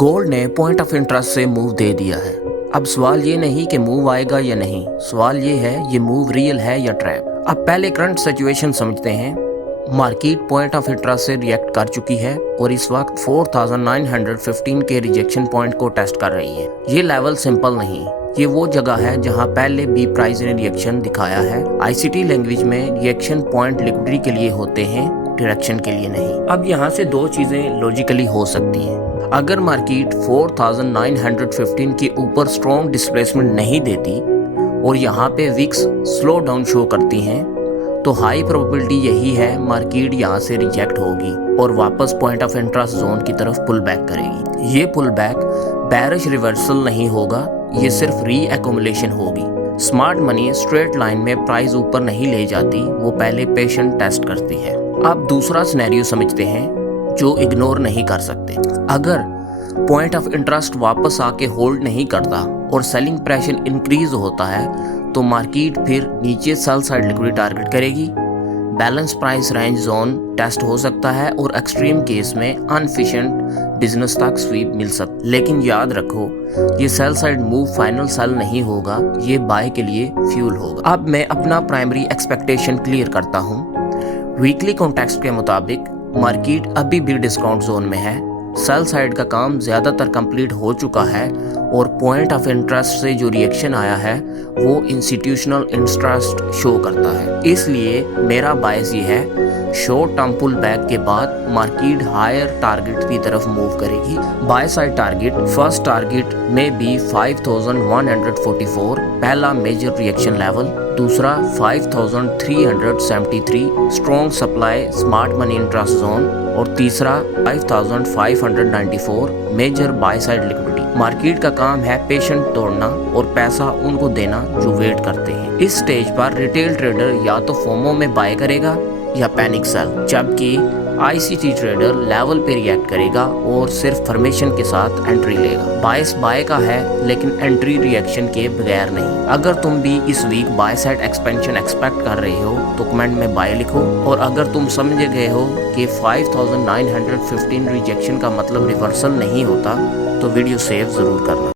Gold ने point of interest से move दे दिया है। अब सवाल ये नहीं कि मूव आएगा या नहीं, सवाल ये है ये मूव रियल है या ट्रैप। अब पहले करंट सिचुएशन समझते हैं। मार्केट पॉइंट ऑफ इंटरेस्ट से रिएक्ट कर चुकी है और इस वक्त 4915 के रिजेक्शन पॉइंट को टेस्ट कर रही है। ये लेवल सिंपल नहीं, ये वो जगह है जहां पहले बी प्राइस ने रिएक्शन दिखाया है। आईसीटी लैंग्वेज में रिएक्शन पॉइंट लिक्विडिटी के लिए होते हैं, डायरेक्शन के लिए नहीं। अब यहाँ से दो चीजें लॉजिकली हो सकती हैं। अगर मार्केट 4915 के ऊपर स्ट्रॉन्ग डिस्प्लेसमेंट नहीं देती और यहाँ पे विक्स स्लो डाउन शो करती हैं, तो हाई प्रोबेबिलिटी यही है मार्केट यहाँ से रिजेक्ट होगी और वापस पॉइंट ऑफ इंटरेस्ट जोन की तरफ पुल बैक करेगी। ये पुल बैक बेरिश रिवर्सल नहीं होगा, ये सिर्फ री एक्यूमुलेशन होगी। स्मार्ट मनी स्ट्रेट लाइन में प्राइस ऊपर नहीं ले जाती, वो पहले पेशेंट टेस्ट करती है। अब दूसरा सिनेरियो समझते हैं जो इग्नोर नहीं कर सकते। अगर पॉइंट ऑफ इंटरेस्ट वापस आके होल्ड नहीं करता और सेलिंग प्रेशर इंक्रीज होता है तो मार्केट फिर नीचे सेल साइड लिक्विडिटी टारगेट करेगी। Balance price range zone test हो सकता है और एक्सट्रीम केस में अनफिशिएंट बिजनेस तक स्वीप मिल सकता। लेकिन याद रखो, ये sell side move final sell नहीं होगा, ये बाय के लिए फ्यूल होगा। अब मैं अपना प्राइमरी एक्सपेक्टेशन क्लियर करता हूँ। वीकली कॉन्टेक्स्ट के मुताबिक मार्केट अभी भी डिस्काउंट जोन में है। सेल साइड का काम ज़्यादातर कंप्लीट हो चुका है और पॉइंट ऑफ इंटरेस्ट से जो रिएक्शन आया है वो इंस्टीट्यूशनल इंटरेस्ट शो करता है। इसलिए मेरा बायस ये है, शॉर्ट टर्म पुल बैक के बाद मार्केट हायर टारगेट की तरफ मूव करेगी। By side target, first target में भी 5144, पहला मेजर रिएक्शन लेवल, दूसरा 5373 strong supply smart money interest zone और तीसरा 5594 measure by side liquidity. Market का काम है पेशेंट तोड़ना और पैसा उनको देना जो वेट करते हैं। इस स्टेज पर रिटेल ट्रेडर या तो फोमो में बाय करेगा या पैनिक सेल, जबकि आईसीटी ट्रेडर लेवल पे रिएक्ट करेगा और सिर्फ फॉर्मेशन के साथ एंट्री लेगा। बायस बाय का है लेकिन एंट्री रिएक्शन के बगैर नहीं। अगर तुम भी इस week buy side expansion expect कर रहे हो तो कमेंट में बाय लिखो, और अगर तुम समझ गए हो कि 5915 रिजेक्शन का मतलब रिवर्सल नहीं होता तो वीडियो सेव जरूर करना।